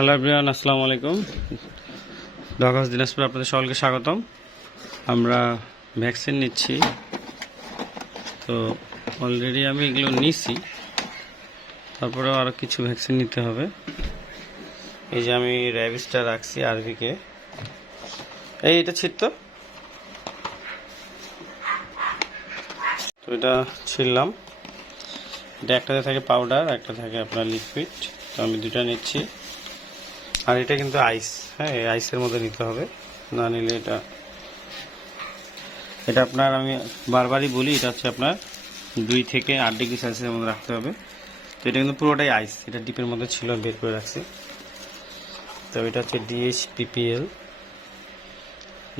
Hello everyone আসসালামু আলাইকুম ঢাকা দিনাজপুর আপনাদের সকলকে স্বাগতম। আমরা ভ্যাকসিন নিচ্ছি। তো অলরেডি আমি এগুলো নিছি। তারপরেও আরও কিছু ভ্যাকসিন নিতে হবে। এই যে আমি র্যাবিসটা রাখছি আরভিকে। এই, এটা ছিটতো তো? এটা ছিললাম এটা একটাতে থাকে পাউডার একটা থাকে আপনার লিকুইড তো আমি দুটা নিচ্ছি। আর এটা কিন্তু আইস হ্যাঁ এই আইসের মধ্যে নিতে হবে। না নিলে এটা এটা আপনার আমি বারবারই বলি এটা হচ্ছে আপনার দুই থেকে আট ডিগ্রি সেলসিয়াসের মধ্যে রাখতে হবে। তো এটা কিন্তু পুরোটাই আইস এটা ডিপের মধ্যে ছিল বের করে রাখছি। তো এটা হচ্ছে ডিএস পিপিএল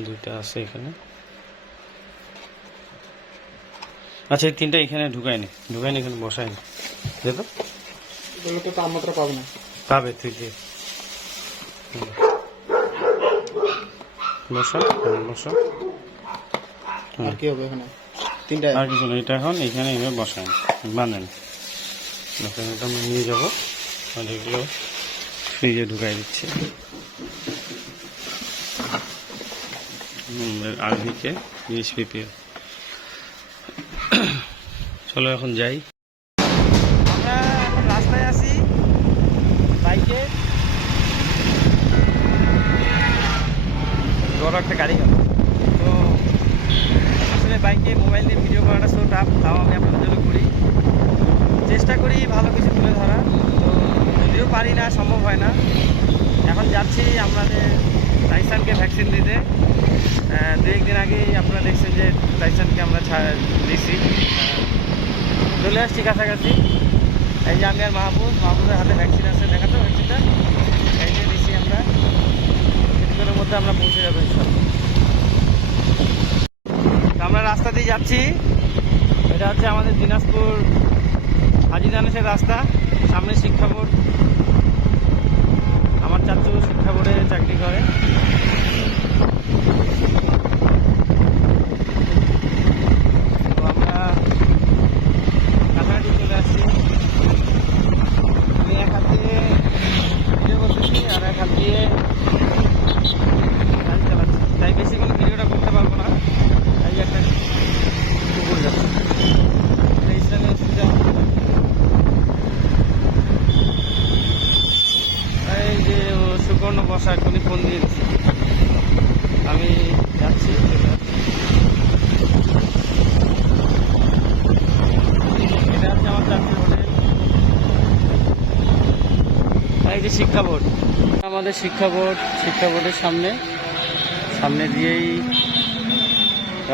দুইটা আছে এখানে। আচ্ছা এই তিনটা এখানে ঢুকায়নি ঢুকায়নি এখানে বসায়নি তাপমাত্রা পাবে না। পাবে তুই। বসো হুম, বসো। আর কি হবে এখানে? তিনটা আর কিছু না এটা এখন এখানে এইভাবে বসান বানেন। বসান এটা আমরা নিয়ে যাব। আর এগুলো ফ্রিজে ঢুকাই দিচ্ছি। চলো এখন যাই আমরা এখন রাস্তায় আছি বাইকে বড় একটা গাড়ি গেল। তো আসলে বাইকে মোবাইল দিয়ে ভিডিও করাটা সো টাফ তাও আমি আপনাদের জন্য করি। চেষ্টা করি ভালো কিছু তুলে ধরা। তো যদিও পারি না, সম্ভব হয় না। এখন যাচ্ছি আমাদের টাইসানকে ভ্যাকসিন দিতে। দু একদিন আগেই আপনারা দেখছেন যে টাইসানকে আমরা দিছি। চলে আসছি কাছাকাছি। এই যে আমি আর মাহবুব, মাহবুবের হাতে ভ্যাকসিন আছে। দেখাতো ভ্যাকসিনটা এই যে দিচ্ছি আমরা কিছুক্ষণের মধ্যে আমরা পৌঁছে যাব আমরা রাস্তা দিয়ে যাচ্ছি। এটা হচ্ছে আমাদের দিনাজপুর হাজি দানেশের রাস্তা, সামনে শিক্ষা বোর্ড আমার চাচু শিক্ষা বোর্ডে চাকরি করে। এক হাত দিয়ে এক হাত দিয়ে গাড়ি চালাচ্ছি তাই বেশি কোনো ভিডিওটা করতে পারব না তাই একটা কুকুর যাচ্ছে এটা ইসলামী হসপিটাল এই যে ও সুকর্ণ বসা এখনই ফোন দিয়ে দিচ্ছে আমি যাচ্ছি চলে যাচ্ছি। এটা হচ্ছে আমার চাকরির হোটেল আর এই যে শিক্ষা বোর্ড। আমাদের শিক্ষা বোর্ড, শিক্ষা বোর্ডের সামনে সামনে দিয়েই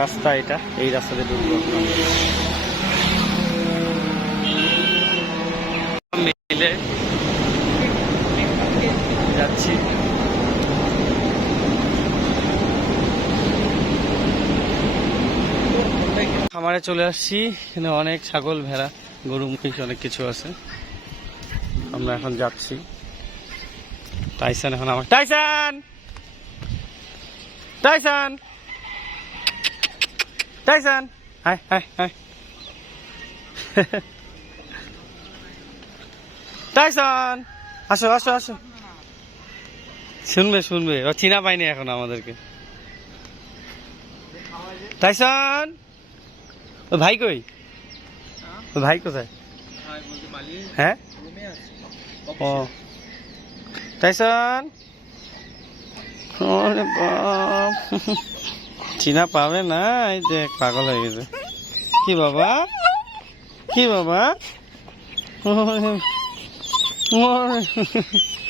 রাস্তা এটা, এই রাস্তাতে ঢুকবো মিলে যাচ্ছি। খামারে চলে আসছি, এখানে অনেক ছাগল, ভেড়া, গরু, মহিষ, অনেক কিছু আছে। আমরা এখন যাচ্ছি। টাইসান এখন আমার Tyson Tyson Tyson hi hi hi Tyson আসো আসো আসো। শুনবে শুনবে। ও চিনা পাইনি এখন আমাদেরকে। টাইসান ও ভাই কই? ও ভাই কোথায়? হ্যাঁ? ও। টাইসন ওরে বাপ। চিনা পাবে না? এই যে পাগল হয়ে গেছে। কি বাবা? কি বাবা?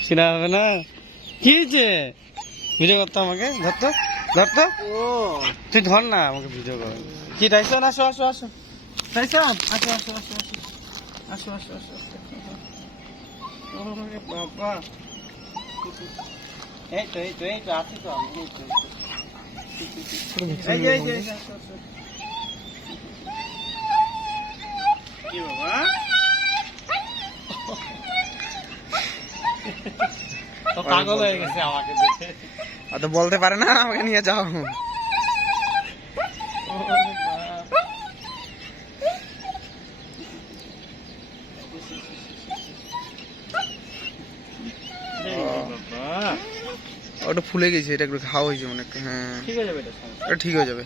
চিনা হবে না? কি হয়েছে? ভিডিও করতো আমাকে? ধরতো? ধরতো? তুই ধর না আমাকে ভিডিও কর। কি টাইসন আসো আসো আসো। টাইসন আসো আসো আসো আসো। আসো আসো আসো আসো। বাবা। এই তো এই তো এই তো আছি তো আমি এই তো, এই এই এই যে, এই যে, আসো, আসো। কি বাবা? ও পাগল হয়ে গেছে আমাকে দেখে। অত বলতে পারে না আমাকে নিয়ে যাও। ওটা ফুলে গেছে এটা একটু খাওয়া হয়েছে অনেক হ্যাঁ। ঠিক হয়ে যাবে এটা ঠিক হয়ে যাবে।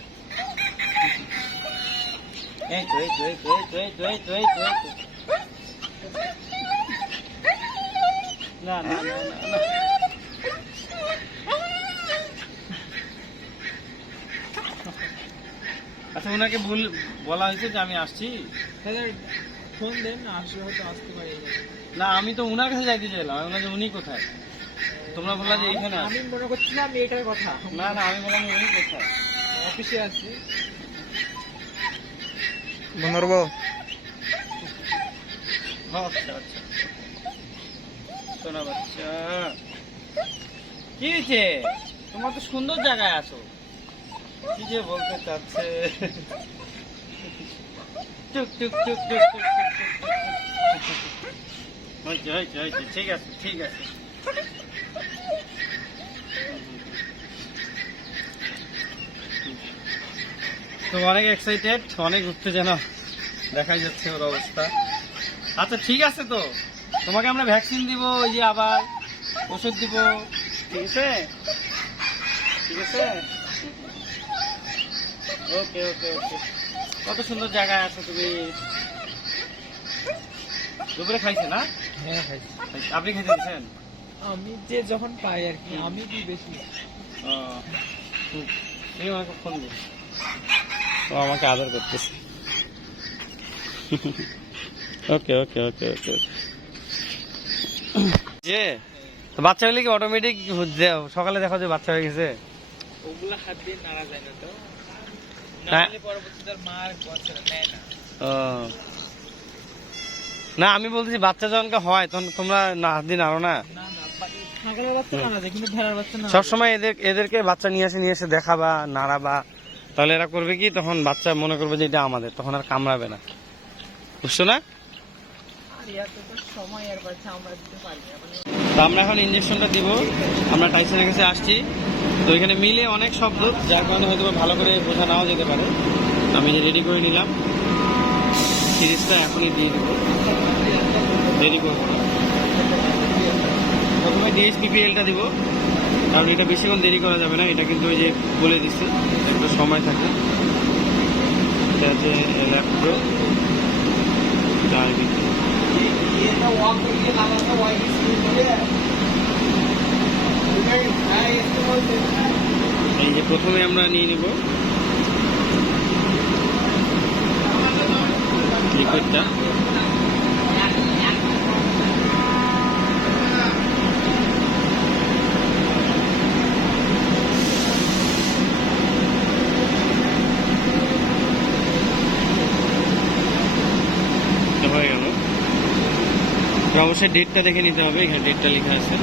আচ্ছা ওনাকে ভুল বলা হয়েছে যে আমি আসছি। তাহলে ফোন দেন আসলে হয়তো আসতে পারি। না আমি তো ওনার কাছে যাইতে চাইলাম উনি কোথায়? তোমরা বললা যে এখানে আমি মনে করছিলাম এইটার কথা না না আমি বললাম ওই কথা অফিসে আছি বন্ধুরব আচ্ছা সোনা বাচ্চা কি হয়েছে তোমরা তো সুন্দর জায়গায় আছো কি যে বলতে চাচ্ছে টুক টুক টুক টুক টুক ঠিক আছে ঠিক আছে তো অনেক এক্সাইটেড অনেক উত্তেজনা দেখাই যাচ্ছে ওর অবস্থা। আচ্ছা ঠিক আছে তো। তোমাকে আমরা ভ্যাকসিন দিব ওই যে আবার ওষুধ দিব। ঠিক আছে? ঠিক আছে? ওকে ওকে ওকে। কত সুন্দর জায়গায় আছো তুমি। দুপুরে খাইছে না? হ্যাঁ খাইছে। আপনি খেতে দিচ্ছেন আমি যে যখন পাই আর কি আমি কি বেশি? ও। তুমি আমাকে ফোন দিন ও আমাকে আদর করতেছে। ওকে ওকে ওকে ওকে যে বাচ্চা হলে কি অটোমেটিক সকালে দেখো যে বাচ্চা হয়ে গেছে? ওগুলা হাত দিয়ে নাড়া যায় না তো। হ্যাঁ। নাড়ালে পরবর্তীতে আর মার বলছে না না। ও। না আমি বলতেছি বাচ্চা যখন হয় তখন তোমরা না হাত দিন আরও নাড়া না। সবসময় এদের এদেরকে বাচ্চা নিয়ে এসে নিয়ে এসে দেখাবা নাড়াবা। তাহলে এরা করবে কি? তখন বাচ্চা মনে করবে যে এটা আমাদের, তখন আর কামড়াবে না। বুঝছ না? আমরা এখন ইঞ্জেকশনটা দিব। আমরা টাইসনের কাছে আসছি। তো এখানে মিলে অনেক শব্দ, যার কারণে হয়তো ভালো করে বোঝা নাও যেতে পারে। আমি যে রেডি করে নিলাম। সিরিজটা এখনই দিয়ে দেবো। দেরি করব। প্রথমে ডিএসপিপিএলটা দিব। কারণ এটা বেশিক্ষণ দেরি করা যাবে না, এটা কিন্তু ওই যে বলে দিচ্ছে, একটু সময় থাকে। এটা হচ্ছে ল্যাপটপ এই যে প্রথমে আমরা নিয়ে নিব লিকুইডটা এটা হয়ে গেল তো অবশ্যই ডেটটা দেখে নিতে হবে। এখানে ডেটটা লেখা আছে।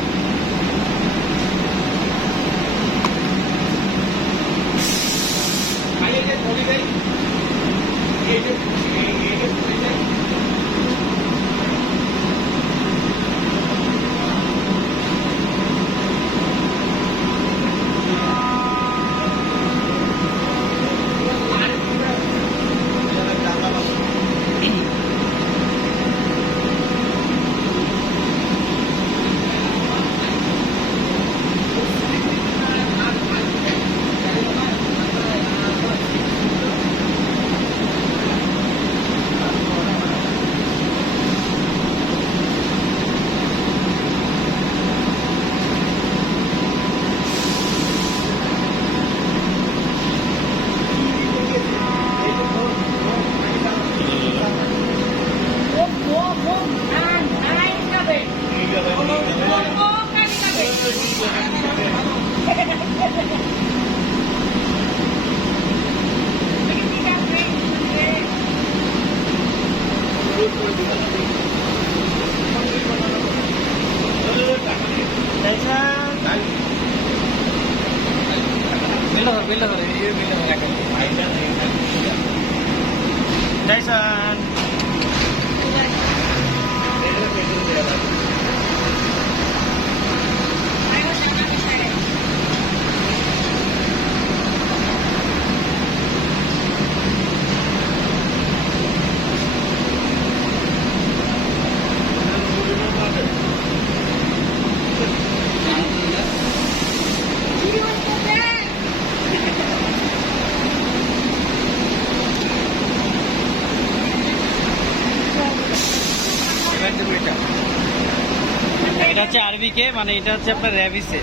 এটা হচ্ছে আরবিকে মানে এটা হচ্ছে আপনার র্যাবিসে।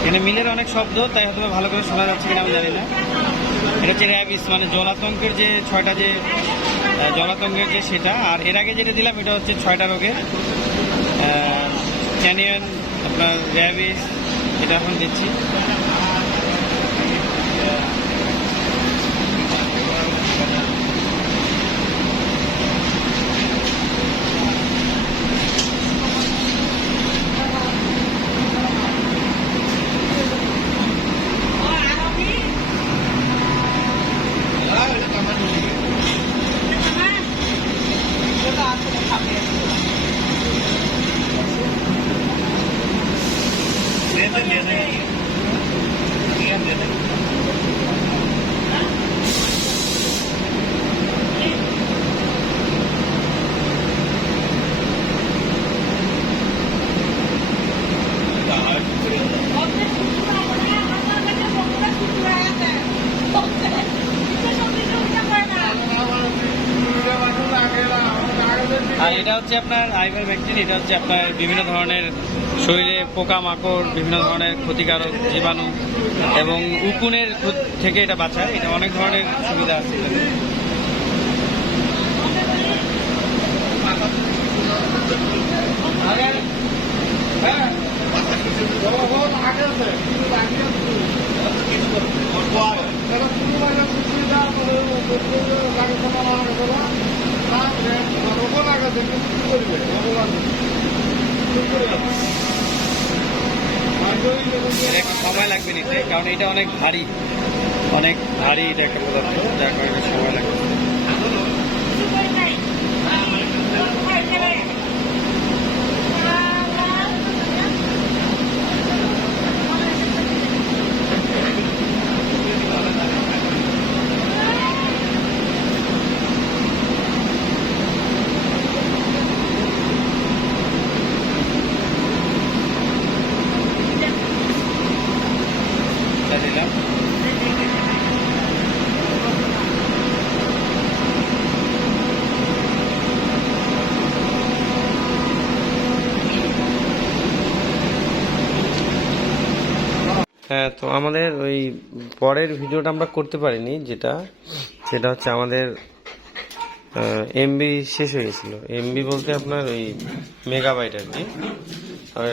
এখানে মিলের অনেক শব্দ, তাই হয়তো ভালো করে শোনা যাচ্ছে কিনা আমি জানি না। এটা হচ্ছে র্যাবিস মানে জলাতঙ্কের যে ছয়টা যে জলাতঙ্কের যে সেটা। আর এর আগে যেটা দিলাম, এটা হচ্ছে ছয়টা রোগের। চ্যানিয়ন, আপনার র্যাবিস, এটা এখন দিচ্ছি। entiende, entiende. আর এটা হচ্ছে আপনার আইভার ভ্যাকসিন এটা হচ্ছে আপনার বিভিন্ন ধরনের শরীরে পোকামাকড়, বিভিন্ন ধরনের ক্ষতিকারক জীবাণু এবং উকুনের থেকে এটা বাঁচায় এটা অনেক ধরনের সুবিধা আছে। সময় লাগবে নিতে, কারণ এটা অনেক ভারী। অনেক ভারী এটা একটা পদার্থ, যার কারণে সময় লাগবে এটা দিলাম হ্যাঁ তো আমাদের ওই পরের ভিডিওটা আমরা করতে পারিনি, যেটা, সেটা হচ্ছে আমাদের এমবি শেষ হয়ে গেছিল। এমবি বলতে আপনার ওই মেগাবাইট আর কি।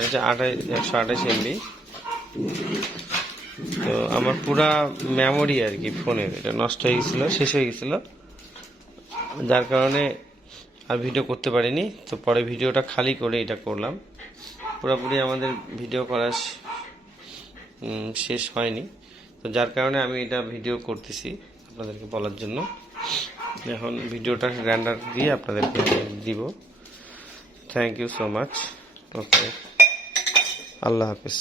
হচ্ছে আঠাশ, একশো আঠাশ এমবি তো আমার পুরা মেমোরি আর কি ফোনের, এটা নষ্ট হয়ে গেছিল, শেষ হয়ে গেছিল। যার কারণে আর ভিডিও করতে পারিনি। তো পরে ভিডিওটা খালি করে এটা করলাম। পুরোপুরি আমাদের ভিডিও করা শেষ হয়নি। তো যার কারণে আমি এটা ভিডিও করতেছি আপনাদেরকে বলার জন্য। এখন ভিডিওটা র্যান্ডার দিয়ে আপনাদেরকে দিব। Thank you so much okay Allah Hafiz.